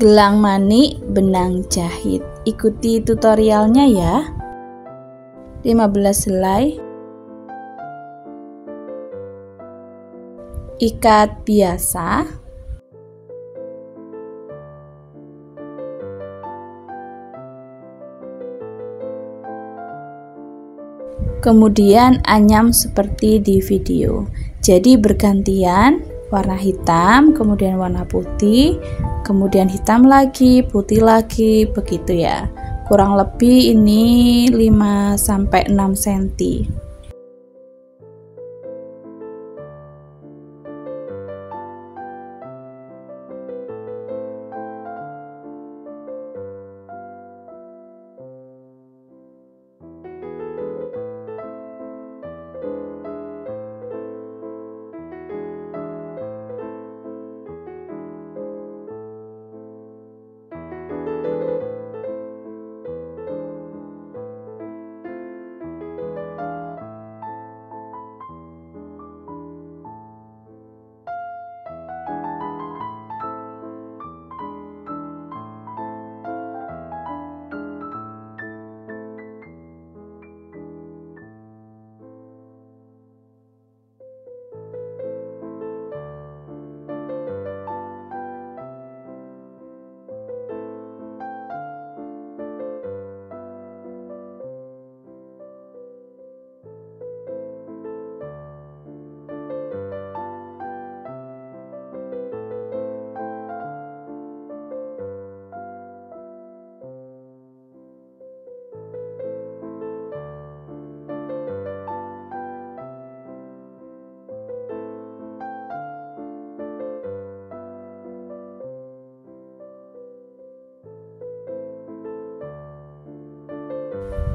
Gelang manik benang jahit. Ikuti tutorialnya ya. 15 helai. Ikat biasa. Kemudian anyam seperti di video. Jadi bergantian, warna hitam, kemudian warna putih, kemudian hitam lagi, putih lagi, begitu ya. Kurang lebih ini 5-6 cm.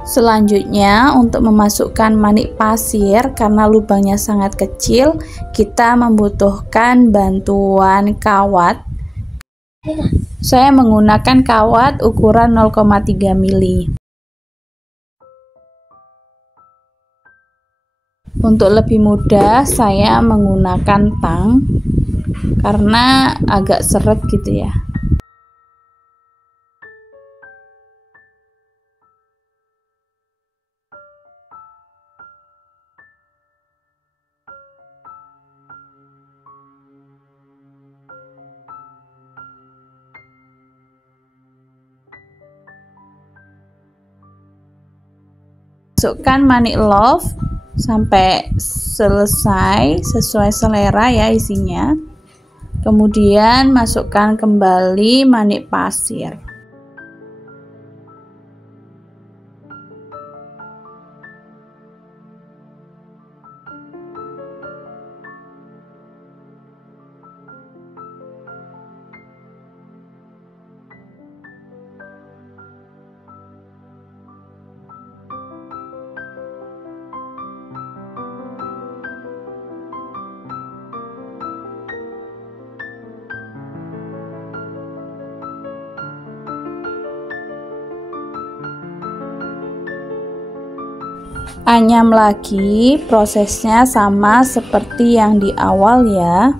Selanjutnya, untuk memasukkan manik pasir, karena lubangnya sangat kecil, kita membutuhkan bantuan kawat. Saya menggunakan kawat ukuran 0,3 mili. Untuk lebih mudah, saya menggunakan tang karena agak seret gitu ya. Masukkan manik love sampai selesai sesuai selera ya isinya. Kemudian masukkan kembali manik pasir. Anyam lagi, prosesnya sama seperti yang di awal ya.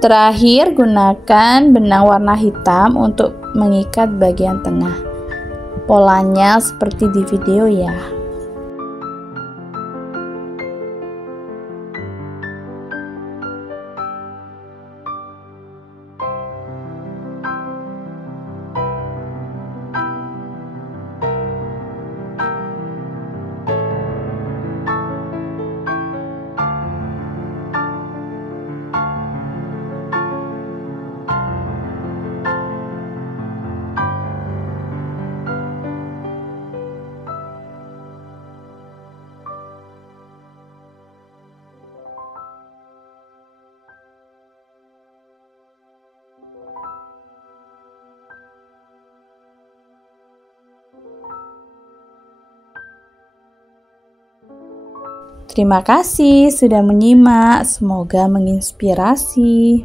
Terakhir, gunakan benang warna hitam untuk mengikat bagian tengah. Polanya seperti di video ya. Terima kasih sudah menyimak, semoga menginspirasi.